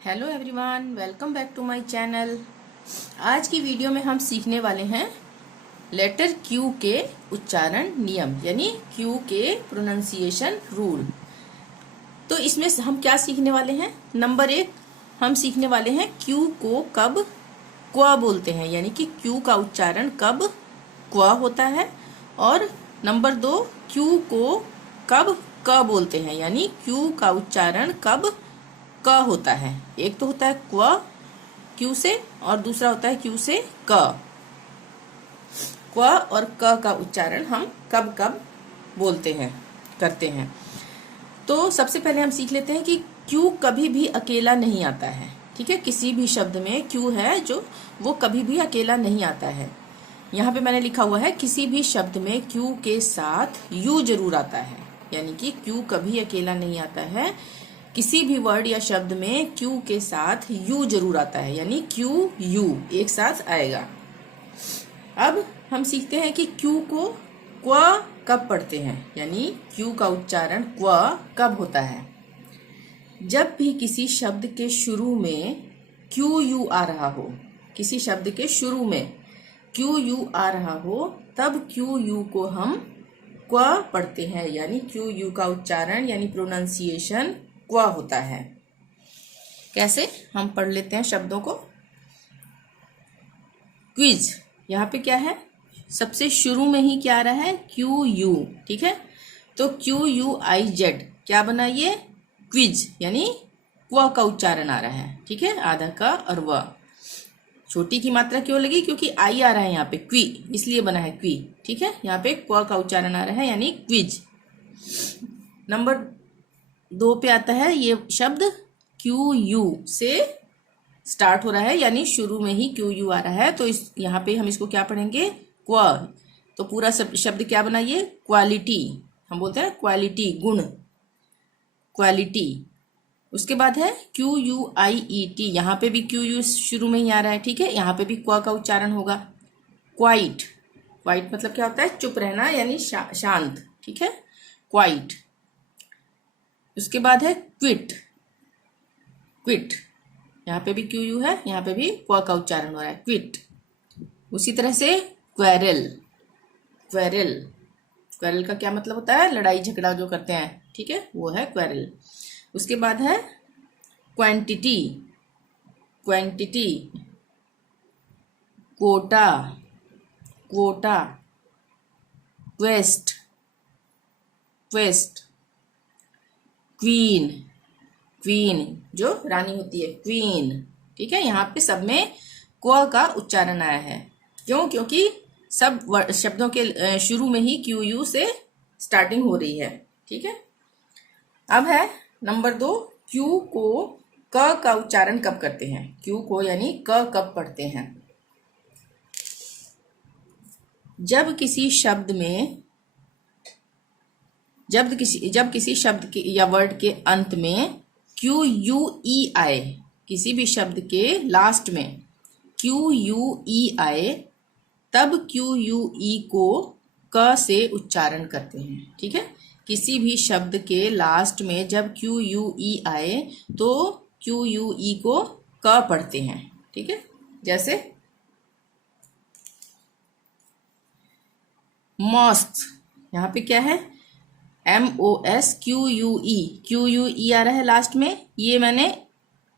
Hello everyone, welcome back to my channel. आज की video में हम सीखने वाले हैं लेटर क्यू के उच्चारण नियम यानी क्यू के प्रोनाउंसिएशन रूल। तो इसमें हम क्या सीखने वाले हैं? नंबर 1 हम सीखने वाले हैं क्यू को कब क्वा बोलते हैं, यानी कि क्यू का उच्चारण कब क्वा होता है। और नंबर 2 क्यू को कब क बोलते हैं, यानी क्यू का उच्चारण कब क होता है। एक तो होता है क्व क्यू से और दूसरा होता है क्यू से क। क्व और क का उच्चारण हम कब कब बोलते हैं, करते हैं। तो सबसे पहले हम सीख लेते हैं कि क्यू कभी भी अकेला नहीं आता है। ठीक है, किसी भी शब्द में क्यू है जो वो कभी भी अकेला नहीं आता है। यहाँ पे मैंने लिखा हुआ है किसी भी शब्द में क्यू के साथ यू जरूर आता है, यानी कि क्यू कभी अकेला नहीं आता है। किसी भी वर्ड या शब्द में क्यू के साथ यू जरूर आता है, यानी क्यू यू एक साथ आएगा। अब हम सीखते हैं कि क्यू को क्व कब पढ़ते हैं, यानी क्यू का उच्चारण क्व कब होता है। जब भी किसी शब्द के शुरू में क्यू यू आ रहा हो, किसी शब्द के शुरू में क्यू यू आ रहा हो, तब क्यू यू को हम क्व पढ़ते हैं, यानी क्यू यू का उच्चारण यानी प्रोनाउंसिएशन क्वा होता है। कैसे? हम पढ़ लेते हैं शब्दों को। क्विज, यहाँ पे क्या है? सबसे शुरू में ही क्या आ रहा है? Q U. ठीक है, तो क्यू यू आई जेड क्या बना? ये क्विज, यानी क्वा का उच्चारण आ रहा है। ठीक है, आधा का और व। छोटी की मात्रा क्यों लगी? क्योंकि आई आ रहा है यहाँ पे, क्वी, इसलिए बना है क्वी। ठीक है, यहाँ पे क्वा का उच्चारण आ रहा है यानी क्विज। नंबर 2 पे आता है ये शब्द क्यू यू से स्टार्ट हो रहा है, यानी शुरू में ही क्यू यू आ रहा है। तो इस यहाँ पे हम इसको क्या पढ़ेंगे? क्वा। तो पूरा शब्द क्या बना? ये क्वालिटी, हम बोलते हैं क्वालिटी, गुण, क्वालिटी। उसके बाद है क्यू यू आई ई टी, यहाँ पे भी क्यू यू शुरू में ही आ रहा है। ठीक है, यहाँ पे भी क्वा का उच्चारण होगा। क्वाइट, क्वाइट मतलब क्या होता है? चुप रहना यानी शांत। ठीक है, क्वाइट। उसके बाद है क्विट, क्विट, यहाँ पे भी क्यू यू है, यहाँ पे भी क्वा का उच्चारण हो रहा है, क्विट। उसी तरह से क्वेरल, क्वेरल, क्वेरल का क्या मतलब होता है? लड़ाई झगड़ा जो करते हैं। ठीक है, वो है क्वेरल। उसके बाद है quantity, quantity, quota, quota, quest, quest, queen, queen जो रानी होती है, क्वीन। ठीक है, यहाँ पे सब में क्व का उच्चारण आया है। क्यों? क्योंकि सब शब्दों के शुरू में ही क्यू यू से स्टार्टिंग हो रही है। ठीक है, अब है नंबर 2 क्यू को क का उच्चारण कब करते हैं। क्यू को यानी क कब पढ़ते हैं? जब किसी शब्द में जब किसी शब्द के या वर्ड के अंत में क्यू यू ई आए, किसी भी शब्द के लास्ट में क्यू यू ई आए, तब क्यू यू ई को क से उच्चारण करते हैं। ठीक है, किसी भी शब्द के लास्ट में जब क्यू यू ई आए तो क्यू यू ई को क पढ़ते हैं। ठीक है, जैसे मॉस्क, यहाँ पे क्या है? MOS क्यू यू ई आ रहा है लास्ट में, ये मैंने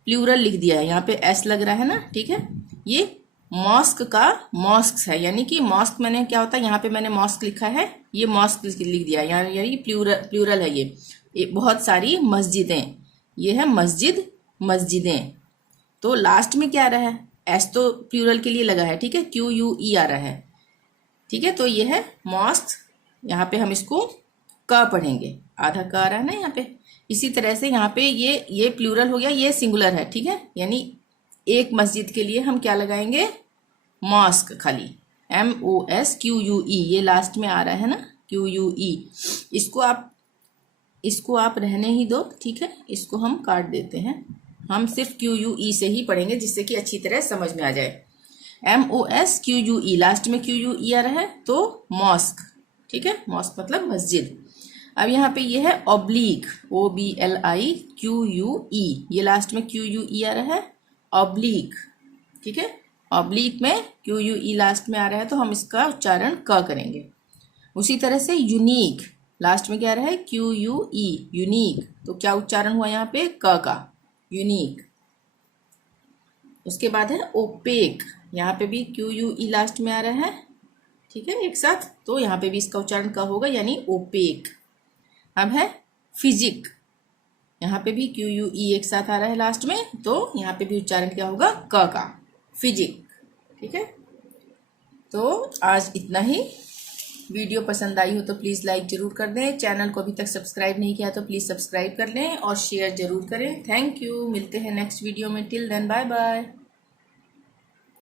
प्लूरल लिख दिया है, यहाँ पे S लग रहा है ना। ठीक है, ये मॉस्क का मॉस्क है, यानी कि मॉस्क मैंने क्या होता है, यहाँ पे मैंने मॉस्क लिखा है, ये मॉस्क लिख दिया, यानी प्लूरल है। ये बहुत सारी मस्जिदें, ये है मस्जिद, मस्जिदें। तो लास्ट में क्या आ रहा है? S तो प्लूरल के लिए लगा है। ठीक है, क्यू यू ई आ रहा है। ठीक है, तो ये है मॉस्क, यहाँ पे हम इसको क पढ़ेंगे, आधा क आ रहा है ना यहाँ पे। इसी तरह से यहाँ पे ये प्लूरल हो गया, ये सिंगुलर है। ठीक है, यानी एक मस्जिद के लिए हम क्या लगाएंगे? मॉस्क, खाली MOS क्यू यू ई, ये लास्ट में आ रहा है ना, क्यू यू ई। इसको आप रहने ही दो। ठीक है, इसको हम काट देते हैं, हम सिर्फ क्यू यू ई से ही पढ़ेंगे, जिससे कि अच्छी तरह समझ में आ जाए। MOS क्यू यू ई, लास्ट में क्यू यू ई आ रहा है तो मॉस्क। ठीक है, मॉस्क मतलब मस्जिद। अब यहाँ पे ये है ऑब्लिक, OBLIQUE, ये लास्ट में QUE आ रहा है, ऑब्लिक, ठीक है। ऑब्लिक में QUE लास्ट में आ रहा है तो हम इसका उच्चारण क करेंगे। उसी तरह से यूनिक, लास्ट में क्या आ रहा है, QUE, यूनिक, तो क्या उच्चारण हुआ यहाँ पे, क का, यूनिक। उसके बाद है ओपेक, यहाँ पे भी QUE लास्ट में आ रहा है, ठीक है, एक साथ, तो यहाँ पे भी इसका उच्चारण क होगा, यानी ओपेक। अब है फिजिक, यहाँ पे भी QUE एक साथ आ रहा है लास्ट में, तो यहाँ पे भी उच्चारण क्या होगा, क का, फिजिक, ठीक है। तो आज इतना ही। वीडियो पसंद आई हो तो प्लीज़ लाइक ज़रूर कर दें। चैनल को अभी तक सब्सक्राइब नहीं किया तो प्लीज़ सब्सक्राइब कर लें और शेयर ज़रूर करें। Thank you. मिलते हैं नेक्स्ट वीडियो में। Till then bye bye.